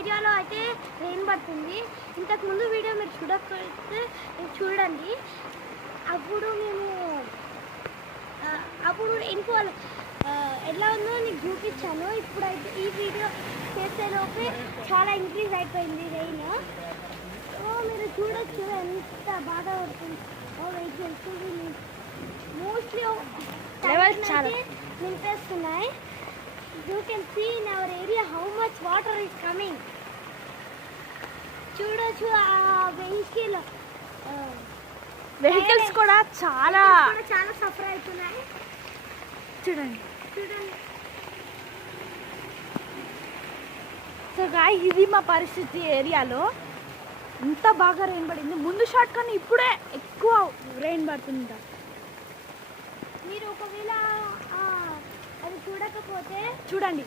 ఏరియాలో అయితే రెయిన్ పడుతుంది. ఇంతకుముందు వీడియో మీరు చూడకపోతే చూడండి. అప్పుడు ఇంకో ఎలా ఉందో నీకు చూపించాను. ఇప్పుడైతే ఈ వీడియో చేసేలోపే చాలా ఇంక్రీజ్ అయిపోయింది రెయిన్. మీరు చూడొచ్చు ఎంత బాగా పడుతుంది. వెహికల్స్ మోస్ట్లీ నింపేస్తున్నాయి. You can see in our area how much water is coming. చూడొచ్చు ఆ వెహికల్స్ కూడా చాలా సఫర్ అవుతున్నాయి. చూడండి. సో గాయ్స్, ఇది మా పరిస్థితి ఏరియాలో. ఇంత బాగా రెయిన్ పడింది. ముందు షాట్ కానీ ఇప్పుడే ఎక్కువ రెయిన్ పడుతుంది. మీరు ఒకవేళ అది చూడకపోతే చూడండి.